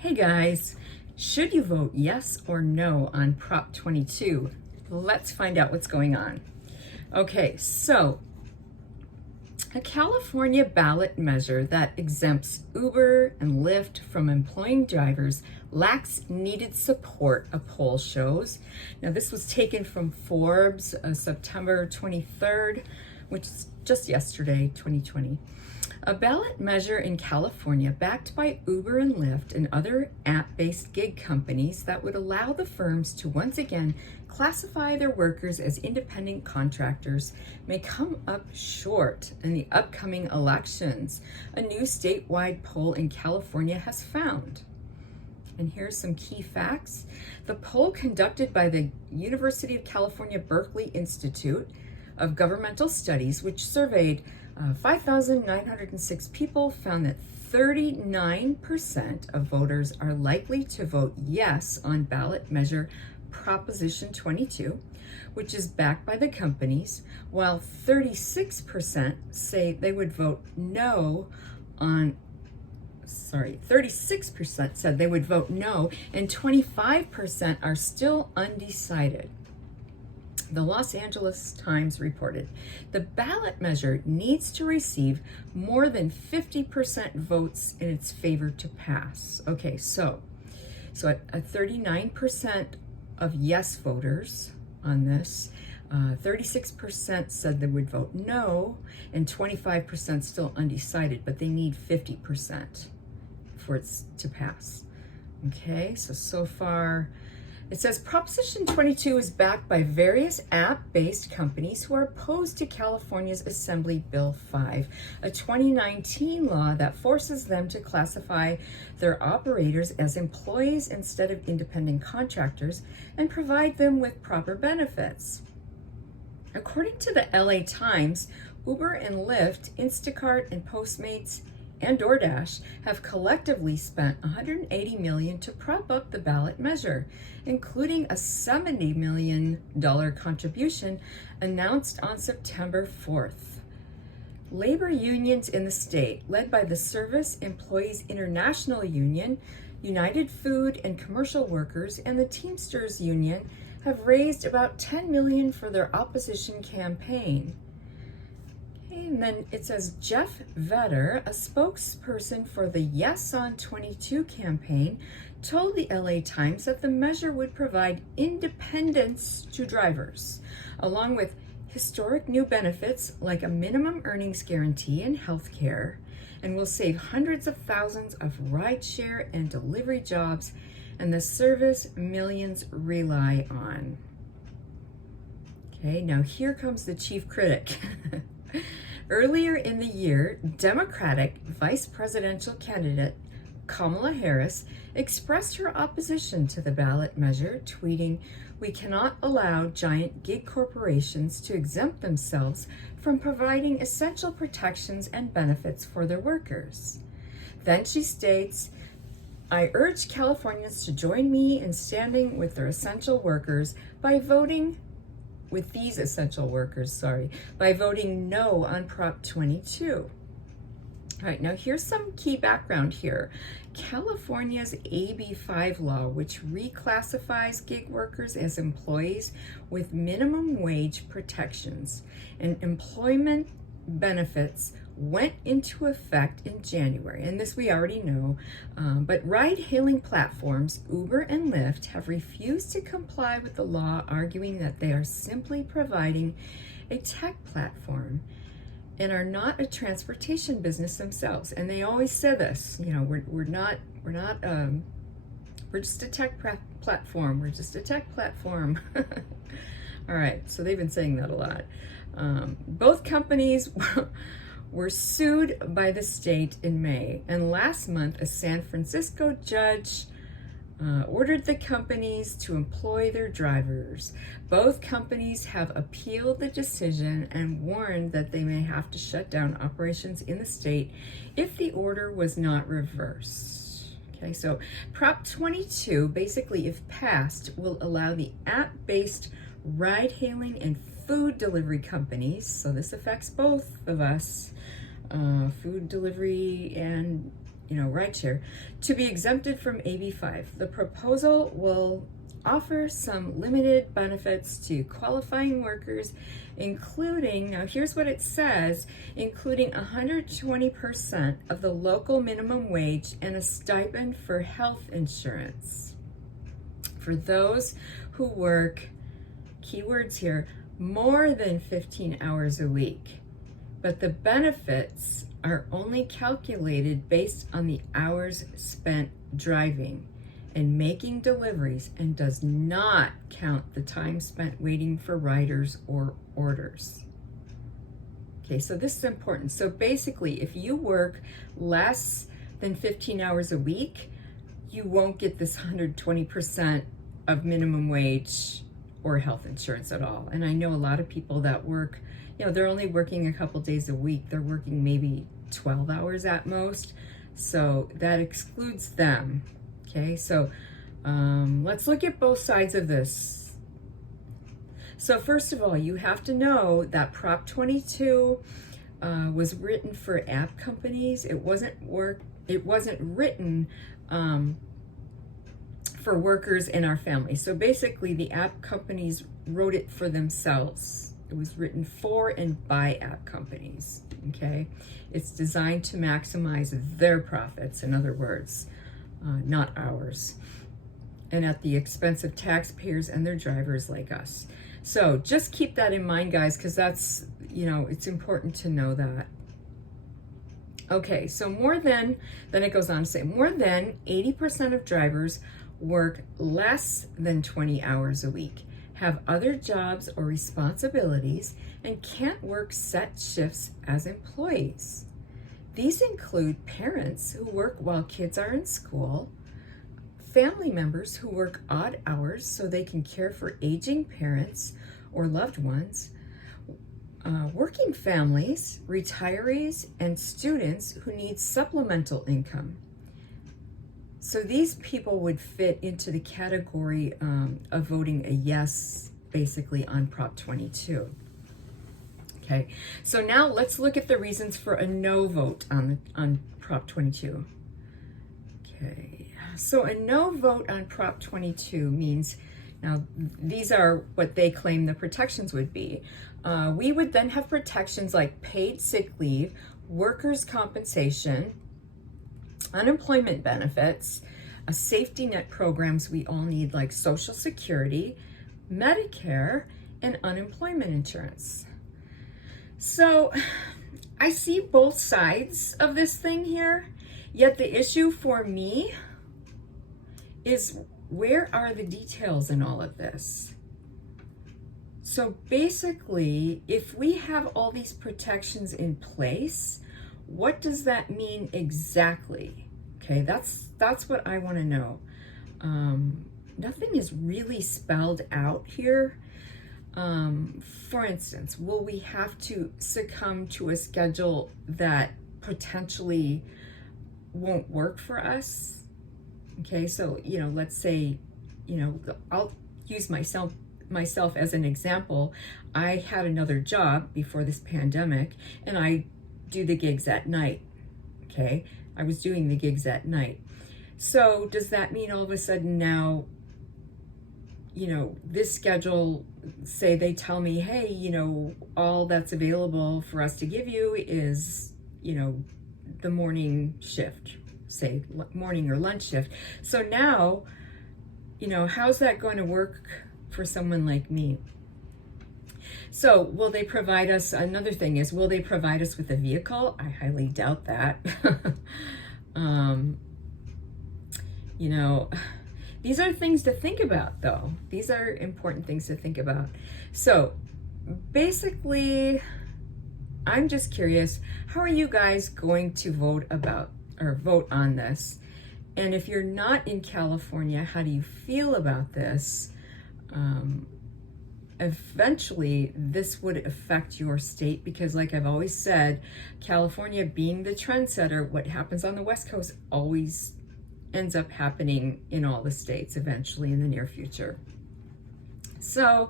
Hey guys, should you vote yes or no on Prop 22? Let's find out what's going on. Okay, so a California ballot measure that exempts Uber and Lyft from employing drivers lacks needed support, a poll shows. Now, this was taken from Forbes, September 23rd, which is just yesterday, 2020. A ballot measure in California backed by Uber and Lyft and other app-based gig companies that would allow the firms to once again classify their workers as independent contractors may come up short in the upcoming elections, a new statewide poll in California has found. And here's some key facts. The poll conducted by the University of California Berkeley Institute of Governmental Studies, which surveyed 5,906 people, found that 39% of voters are likely to vote yes on ballot measure Proposition 22, which is backed by the companies, while 36% say they would vote no on 36% said they would vote no, and 25% are still undecided. The Los Angeles Times reported the ballot measure needs to receive more than 50% votes in its favor to pass. Okay, so at 39% of yes voters on this, 36% said they would vote no, and 25% still undecided, but they need 50% for it to pass. Okay, so far, it says Proposition 22 is backed by various app-based companies who are opposed to California's Assembly Bill 5, a 2019 law that forces them to classify their operators as employees instead of independent contractors and provide them with proper benefits. According to the LA Times, Uber and Lyft, Instacart and Postmates, and DoorDash have collectively spent $180 million to prop up the ballot measure, including a $70 million contribution announced on September 4th. Labor unions in the state, led by the Service Employees International Union, United Food and Commercial Workers, and the Teamsters Union, have raised about $10 million for their opposition campaign. And then it says Jeff Vetter, a spokesperson for the Yes on 22 campaign, told the LA Times that the measure would provide independence to drivers, along with historic new benefits like a minimum earnings guarantee and health care, and will save hundreds of thousands of rideshare and delivery jobs and the service millions rely on. Okay, now here comes the chief critic. Earlier in the year, Democratic vice presidential candidate Kamala Harris expressed her opposition to the ballot measure, tweeting, "We cannot allow giant gig corporations to exempt themselves from providing essential protections and benefits for their workers." Then she states, "I urge Californians to join me in standing with their essential workers by voting by voting no on Prop 22. All right, now here's some key background here. California's AB 5 law, which reclassifies gig workers as employees with minimum wage protections and employment benefits, went into effect in January, and this we already know, but ride-hailing platforms Uber and Lyft have refused to comply with the law, arguing that they are simply providing a tech platform and are not a transportation business themselves. And they always say this, you know, we're just a tech platform. We're just a tech platform. All right, so they've been saying that a lot. Both companies were sued by the state in May, and last month a San Francisco judge ordered the companies to employ their drivers. Both companies have appealed the decision and warned that they may have to shut down operations in the state if the order was not reversed. Okay, so Prop 22, basically, if passed, will allow the app-based ride-hailing and food delivery companies, so this affects both of us, food delivery and rideshare, to be exempted from AB5. The proposal will offer some limited benefits to qualifying workers, including, now here's what it says, including 120% of the local minimum wage and a stipend for health insurance. For those who work, keywords here, more than 15 hours a week, but the benefits are only calculated based on the hours spent driving and making deliveries and does not count the time spent waiting for riders or orders. Okay, so this is important. So basically, if you work less than 15 hours a week, you won't get this 120% of minimum wage or health insurance at all. And I know a lot of people that work, they're only working a couple days a week. They're working maybe 12 hours at most. So that excludes them. Okay, so let's look at both sides of this. So first of all, you have to know that Prop 22 was written for app companies. It wasn't written for workers in our family. So basically, the app companies wrote it for themselves. It was written for and by app companies. Okay, it's designed to maximize their profits. In other words. Not ours, and at the expense of taxpayers and their drivers like us. So just keep that in mind, guys, because that's, it's important to know that. Okay, so then it goes on to say, more than 80% of drivers work less than 20 hours a week, have other jobs or responsibilities, and can't work set shifts as employees. These include parents who work while kids are in school, family members who work odd hours so they can care for aging parents or loved ones, working families, retirees, and students who need supplemental income. So these people would fit into the category of voting a yes, basically, on Prop 22. Okay, so now let's look at the reasons for a no vote on Prop 22. Okay, so a no vote on Prop 22 means, now these are what they claim the protections would be. We would then have protections like paid sick leave, workers' compensation, unemployment benefits, safety net programs we all need like Social Security, Medicare, and unemployment insurance. So I see both sides of this thing here, yet the issue for me is, where are the details in all of this? So basically, if we have all these protections in place, what does that mean exactly? Okay, that's what I want to know. Nothing is really spelled out here. For instance, will we have to succumb to a schedule that potentially won't work for us? Okay, so, let's say, I'll use myself as an example. I had another job before this pandemic, and I do the gigs at night. Okay, I was doing the gigs at night. So does that mean all of a sudden now, this schedule, say they tell me, hey, all that's available for us to give you is, the morning shift, say morning or lunch shift. So now, how's that going to work for someone like me? So will they provide us, another thing is, will they provide us with a vehicle? I highly doubt that. These are things to think about, though. These are important things to think about. So basically, I'm just curious, how are you guys going to vote on this? And if you're not in California, how do you feel about this? Eventually, this would affect your state because, like I've always said, California being the trendsetter, what happens on the West Coast always ends up happening in all the states eventually in the near future. So,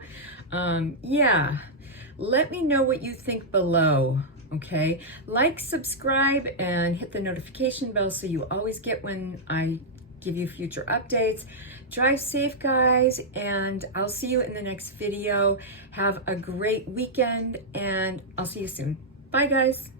yeah, let me know what you think below. Okay, like, subscribe, and hit the notification bell so you always get when I give you future updates. Drive safe, guys, and I'll see you in the next video. Have a great weekend, and I'll see you soon. Bye, guys.